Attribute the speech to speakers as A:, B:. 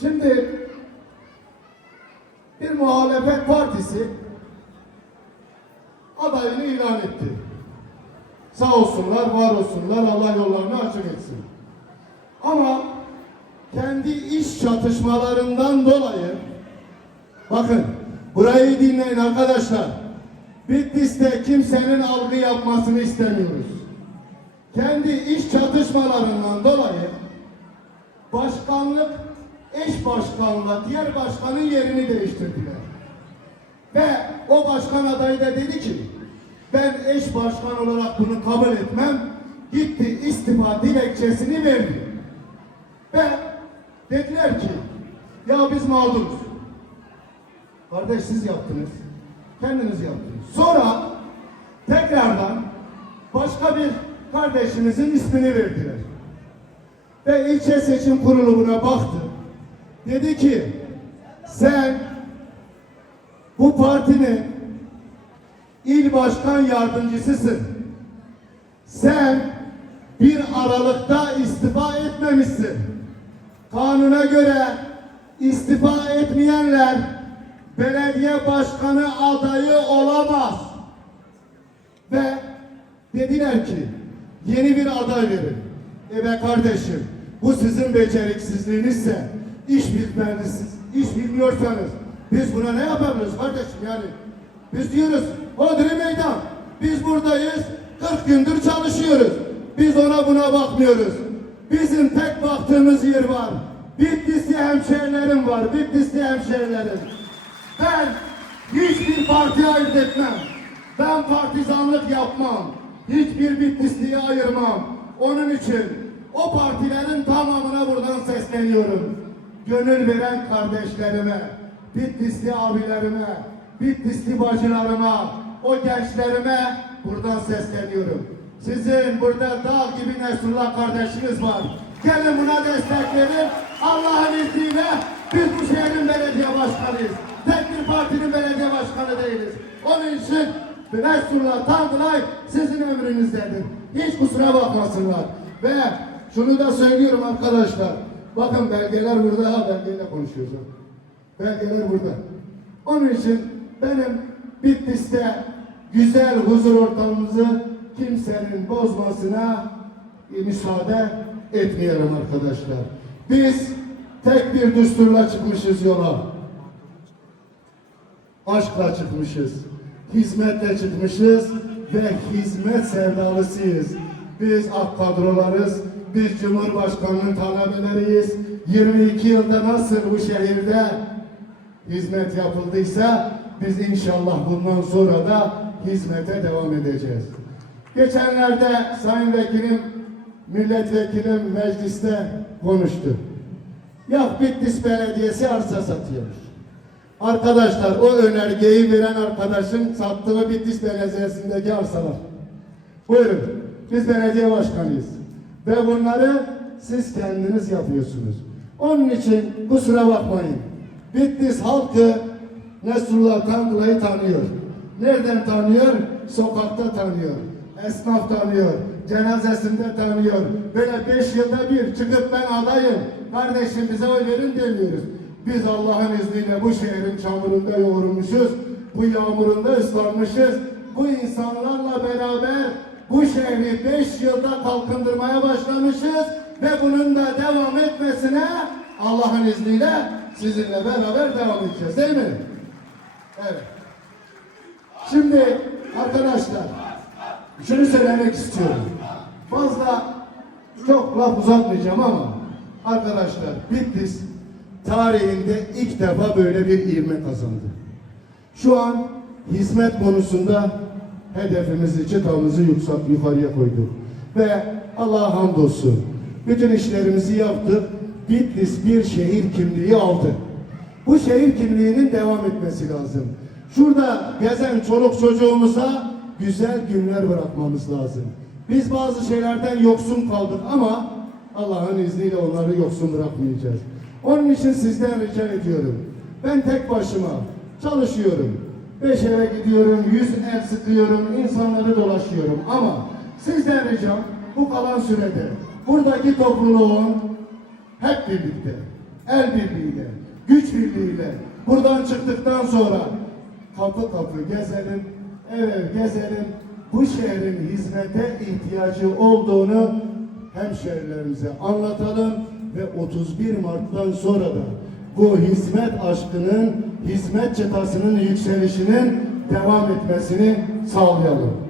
A: Şimdi bir muhalefet partisi adayını ilan etti. Sağ olsunlar, var olsunlar, Allah yollarını açık etsin. Ama kendi iş çatışmalarından dolayı bakın burayı dinleyin arkadaşlar. Bitlis'te kimsenin algı yapmasını istemiyoruz. Kendi iş çatışmalarından dolayı başkanlık eş başkanla diğer başkanın yerini değiştirdiler. Ve o başkan adayı da dedi ki ben eş başkan olarak bunu kabul etmem. Gitti istifa dilekçesini verdi. Ve dediler ki ya biz mağduruz. Kardeş siz yaptınız. Kendiniz yaptınız. Sonra tekrardan başka bir kardeşimizin ismini verdiler. Ve ilçe seçim kurulu buna baktı. Dedi ki sen bu partinin il başkan yardımcısısın. Sen bir Aralık'ta istifa etmemişsin. Kanuna göre istifa etmeyenler belediye başkanı adayı olamaz. Ve dediler ki yeni bir aday verin. E be kardeşim bu sizin beceriksizliğinizse iş bilmeniz, iş bilmiyorsanız biz buna ne yapabiliriz kardeşim yani? Biz diyoruz Hodri meydan. Biz buradayız 40 gündür çalışıyoruz. Biz ona buna bakmıyoruz. Bizim tek baktığımız yer var. Bitlisli hemşehrilerim var. Bitlisli hemşehrilerim. Ben hiçbir parti ayırt etmem. Ben partizanlık yapmam. Hiçbir Bitlisli'yi ayırmam. Onun için o partilerin tamamına buradan sesleniyorum. Gönül veren kardeşlerime, Bitlisli abilerime, Bitlisli bacılarıma, o gençlerime buradan sesleniyorum. Sizin burada dağ gibi Nesrullah kardeşiniz var. Gelin buna destek verin. Allah'ın izniyle biz bu şehrin belediye başkanıyız. Tek bir partinin belediye başkanı değiliz. Onun için Resulullah Tangılay sizin ömrünüzdedir. Hiç kusura bakmasınlar. Ve şunu da söylüyorum arkadaşlar. Bakın belgeler burada. Ha belgeyle konuşuyoruz. Belgeler burada. Onun için benim Bitlis'te güzel huzur ortamımızı kimsenin bozmasına müsaade etmeyelim arkadaşlar. Biz tek bir düsturla çıkmışız yola aşkla çıkmışız. Hizmetle çıkmışız ve hizmet sevdalısıyız. Biz ak kadrolarız. Biz Cumhurbaşkanı'nın talebeleriyiz. 22 yılda nasıl bu şehirde hizmet yapıldıysa biz inşallah bundan sonra da hizmete devam edeceğiz. Geçenlerde Sayın Vekilim, Milletvekilim mecliste konuştu. Ya Bitlis Belediyesi arsa satıyormuş. Arkadaşlar o önergeyi veren arkadaşın sattığı Bitlis Belediyesi'ndeki arsalar. Buyurun. Biz belediye başkanıyız. Ve bunları siz kendiniz yapıyorsunuz. Onun için kusura bakmayın. Bitlis halkı Nesrullah Kandıla'yı tanıyor. Nereden tanıyor? Sokakta tanıyor. Esnaf tanıyor. Cenazesinde tanıyor. Böyle beş yılda bir çıkıp ben adayım. Kardeşim bize oy verin demiyoruz. Biz Allah'ın izniyle bu şehrin çamurunda yoğrulmuşuz. Bu yağmurunda ıslanmışız. Bu insanlarla beraber bu şehri beş yılda kalkındırmaya başlamışız. Ve bunun da devam etmesine Allah'ın izniyle sizinle beraber devam edeceğiz değil mi? Evet. Şimdi arkadaşlar şunu söylemek istiyorum. Fazla çok laf uzatmayacağım ama arkadaşlar Bitlis tarihinde ilk defa böyle bir ivme kazandı. Şu an hizmet konusunda hedefimizi, çıtamızı yüksek yukarıya koyduk. Ve Allah'a hamdolsun. Bütün işlerimizi yaptık. Bitlis bir şehir kimliği aldı. Bu şehir kimliğinin devam etmesi lazım. Şurada gezen çoluk çocuğumuza güzel günler bırakmamız lazım. Biz bazı şeylerden yoksun kaldık ama Allah'ın izniyle onları yoksun bırakmayacağız. Onun için sizden rica ediyorum. Ben tek başıma çalışıyorum. Beş eve gidiyorum, yüz el sıkıyorum, insanları dolaşıyorum. Ama sizden ricam bu kalan sürede buradaki topluluğun hep birlikte el birliğiyle, güç birliğiyle buradan çıktıktan sonra kapı kapı gezelim, ev ev gezelim. Bu şehrin hizmete ihtiyacı olduğunu hemşehrilerimize anlatalım ve 31 Mart'tan sonra da bu hizmet aşkının, hizmet çıtasının yükselişinin devam etmesini sağlayalım.